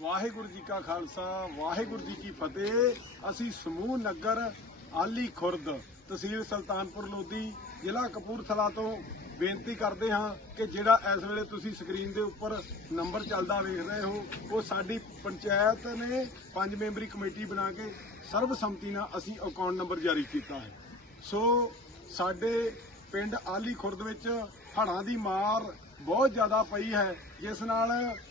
ਵਾਹਿਗੁਰੂ ਜੀ ਕਾ ਖਾਲਸਾ, ਵਾਹਿਗੁਰੂ ਜੀ ਕੀ ਫਤਿਹ। ਅਸੀਂ ਸਮੂਹ ਨਗਰ ਆਲੀ ਖੁਰਦ, ਤਹਿਸੀਲ ਸੁਲਤਾਨਪੁਰ ਲੋਧੀ, ਜ਼ਿਲ੍ਹਾ ਕਪੂਰਥਲਾ ਤੋਂ ਬੇਨਤੀ ਕਰਦੇ ਹਾਂ ਕਿ ਜਿਹੜਾ ਇਸ ਵੇਲੇ ਤੁਸੀਂ ਸਕਰੀਨ ਦੇ ਉੱਪਰ ਨੰਬਰ ਚੱਲਦਾ ਵੇਖ ਰਹੇ ਹੋ, ਉਹ ਸਾਡੀ ਪੰਚਾਇਤ ਨੇ ਪੰਜ ਮੈਂਬਰੀ ਕਮੇਟੀ ਬਣਾ ਕੇ ਸਰਬਸੰਮਤੀ ਨਾਲ ਅਸੀਂ ਅਕਾਊਂਟ ਨੰਬਰ ਜਾਰੀ ਕੀਤਾ ਹੈ। ਸੋ ਸਾਡੇ ਪਿੰਡ ਆਲੀ ਖੁਰਦ ਵਿੱਚ ਹੜ੍ਹਾਂ ਦੀ ਮਾਰ ਬਹੁਤ ਜ਼ਿਆਦਾ ਪਈ ਹੈ, ਜਿਸ ਨਾਲ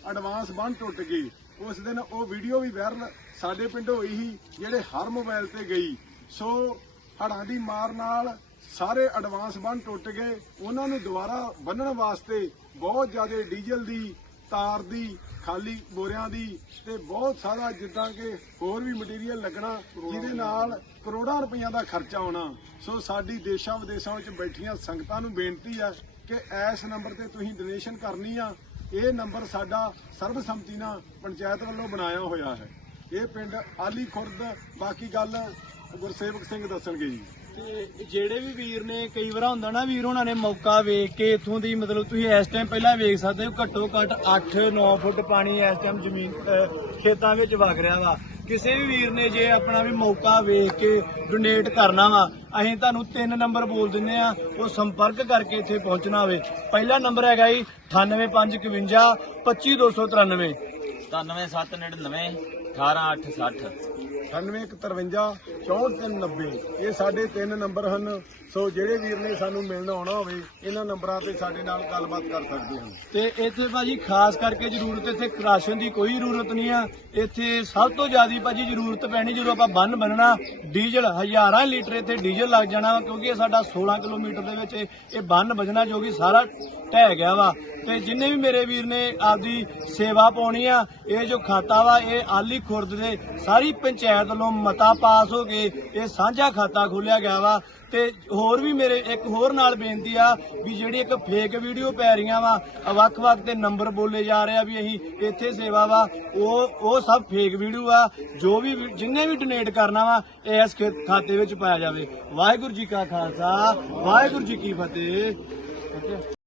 ਐਡਵਾਂਸ ਬੰਨ ਟੁੱਟ ਗਈ। ਉਸ ਦਿਨ ਉਹ ਵੀਡੀਓ ਵੀ ਵਾਇਰਲ ਸਾਡੇ ਪਿੰਡ ਹੋਈ ਸੀ, ਜਿਹੜੇ ਹਰ ਮੋਬਾਈਲ ਤੇ ਗਈ। ਸੋ ਹੜ੍ਹਾਂ ਦੀ ਮਾਰ ਨਾਲ ਸਾਰੇ ਐਡਵਾਂਸ ਬੰਨ ਟੁੱਟ ਗਏ। ਉਹਨਾਂ ਨੂੰ ਦੁਬਾਰਾ ਬੰਨਣ ਵਾਸਤੇ ਬਹੁਤ ਜ਼ਿਆਦਾ ਡੀਜ਼ਲ ਦੀ, ਤਾਰ ਦੀ, ਖਾਲੀ ਬੋਰਿਆਂ ਦੀ ਤੇ ਬਹੁਤ ਸਾਰਾ ਜਿੱਦਾਂ ਕਿ ਹੋਰ ਵੀ ਮਟੀਰੀਅਲ ਲੱਗਣਾ, ਜਿਹਦੇ ਨਾਲ ਕਰੋੜਾਂ ਰੁਪਈਆ ਦਾ ਖਰਚਾ ਆਉਣਾ ਸੋ ਸਾਡੀ ਦੇਸ਼ਾਂ ਵਿਦੇਸ਼ਾਂ ਵਿੱਚ ਬੈਠੀਆਂ ਸੰਗਤਾਂ ਨੂੰ ਬੇਨਤੀ ਹੈ ਕਿ ਇਸ ਨੰਬਰ ਤੇ ਤੁਸੀਂ ਡੋਨੇਸ਼ਨ ਕਰਨੀ ਆ। ਇਹ ਨੰਬਰ ਸਾਡਾ ਸਰਬਸੰਮਤੀ ਨਾਲ ਪੰਚਾਇਤ ਵੱਲੋਂ ਬਣਾਇਆ ਹੋਇਆ ਹੈ। ਇਹ ਪਿੰਡ ਆਲੀ ਖੁਰਦ, ਬਾਕੀ ਗੱਲ ਗੁਰਸੇਵਕ ਸਿੰਘ ਦੱਸਣਗੇ ਜੀ। ਤੇ ਜਿਹੜੇ ਵੀ ਵੀਰ ਨੇ, ਕਈ ਵਾਰ ਹੁੰਦਾ ਨਾ ਵੀਰ ਉਹਨਾਂ ਨੇ ਮੌਕਾ ਵੇਖ ਕੇ ਇਥੋਂ ਦੀ ਮਤਲਬ ਤੁਸੀਂ ਇਸ ਟਾਈਮ ਪਹਿਲਾਂ ਵੇਖ ਸਕਦੇ ਹੋ, ਘੱਟੋ ਘੱਟ 8-9 ਫੁੱਟ ਪਾਣੀ ਇਸ ਟਾਈਮ ਜ਼ਮੀਨ ਖੇਤਾਂ ਵਿੱਚ ਵਗ ਰਿਹਾ ਵਾ। ਕਿਸੇ ਵੀ ਵੀਰ ਨੇ ਜੇ ਆਪਣਾ ਵੀ ਮੌਕਾ ਵੇਖ ਕੇ ਡੋਨੇਟ ਕਰਨਾ ਵਾ ਅਸੀਂ ਤੁਹਾਨੂੰ ਤਿੰਨ ਨੰਬਰ ਬੋਲ ਦਿੰਨੇ ਆ ਉਹ ਸੰਪਰਕ ਕਰਕੇ ਇੱਥੇ ਪਹੁੰਚਣਾ ਹੋਵੇ। ਪਹਿਲਾ ਨੰਬਰ ਹੈਗਾ ਜੀ 98551 25293 97799 18860 9853 6490 ਇਹ ਸਾਡੇ ਤਿੰਨ ਨੰਬਰ ਹਨ। ਸੋ ਜਿਹੜੇ ਵੀਰ ਨੇ ਸਾਨੂੰ ਮਿਲਣ ਆਉਣਾ ਹੋਵੇ, ਇਹਨਾਂ ਨੰਬਰਾਂ ਤੇ ਸਾਡੇ ਨਾਲ ਗੱਲਬਾਤ ਕਰ ਸਕਦੇ ਹਨ ਤੇ ਇੱਥੇ ਭਾਜੀ ਖਾਸ ਕਰਕੇ ਜ਼ਰੂਰਤ, ਇੱਥੇ ਰਾਸ਼ਨ ਦੀ ਕੋਈ ਜ਼ਰੂਰਤ ਨਹੀਂ ਆ। ਇੱਥੇ ਸਭ ਤੋਂ ਜ਼ਿਆਦਾ ਭਾਜੀ ਜ਼ਰੂਰਤ ਪੈਣੀ ਜਦੋਂ ਆਪਾਂ ਬੰਨ ਬੰਨਣਾ, ਡੀਜ਼ਲ ਹਜ਼ਾਰਾਂ ਲੀਟਰ ਇੱਥੇ ਡੀਜ਼ਲ ਲੱਗ ਜਾਣਾ ਕਿਉਂਕਿ ਇਹ ਸਾਡਾ 16 ਕਿਲੋਮੀਟਰ ਦੇ ਵਿੱਚ ਇਹ- ਬੰਨ ਵੱਜਣਾ ਜੋ ਕਿ ਸਾਰਾ ਢਹਿ ਗਿਆ ਵਾ। ਤੇ ਜਿੰਨੇ ਵੀ ਮੇਰੇ ਵੀਰ ਨੇ ਆਪਦੀ ਸੇਵਾ ਪਾਉਣੀ ਆ, ਇਹ ਜੋ ਖਾਤਾ ਵਾ, ਇਹ ਆਲੀ ਖੁਰਦ ਦੇ ਸਾਰੀ ਪੰਚਾਇਤ ਵੱਲੋਂ ਮਤਾ ਪਾਸ ਹੋ ਕੇ ਇਹ ਸਾਂਝਾ ਖਾਤਾ ਖੋਲਿਆ ਗਿਆ ਵਾ ਤੇ ਹੋਰ ਵੀ ਮੇਰੇ ਇੱਕ ਹੋਰ ਨਾਲ ਬੇਨਤੀ ਆ ਵੀ ਜਿਹੜੀ ਇੱਕ ਫੇਕ ਵੀਡੀਓ ਪੈ ਰਹੀਆਂ ਵਾ ਵੱਖ-ਵੱਖ ਤੇ ਨੰਬਰ ਬੋਲੇ ਜਾ ਰਹੇ ਆ ਵੀ ਅਸੀਂ ਇੱਥੇ ਸੇਵਾ ਵਾ, ਉਹ ਉਹ ਸਭ ਫੇਕ ਵੀਡੀਓ ਆ, ਜੋ ਵੀ ਜਿੰਨੇ ਵੀ ਡੋਨੇਟ ਕਰਨਾ ਵਾ, ਇਸ ਖੇ- ਖਾਤੇ ਵਿੱਚ ਪਾਇਆ ਜਾਵੇ। ਵਾਹਿਗੁਰੂ ਜੀ ਕਾ ਖਾਲਸਾ, ਵਾਹਿਗੁਰੂ ਜੀ ਕੀ ਫਤਿਹ।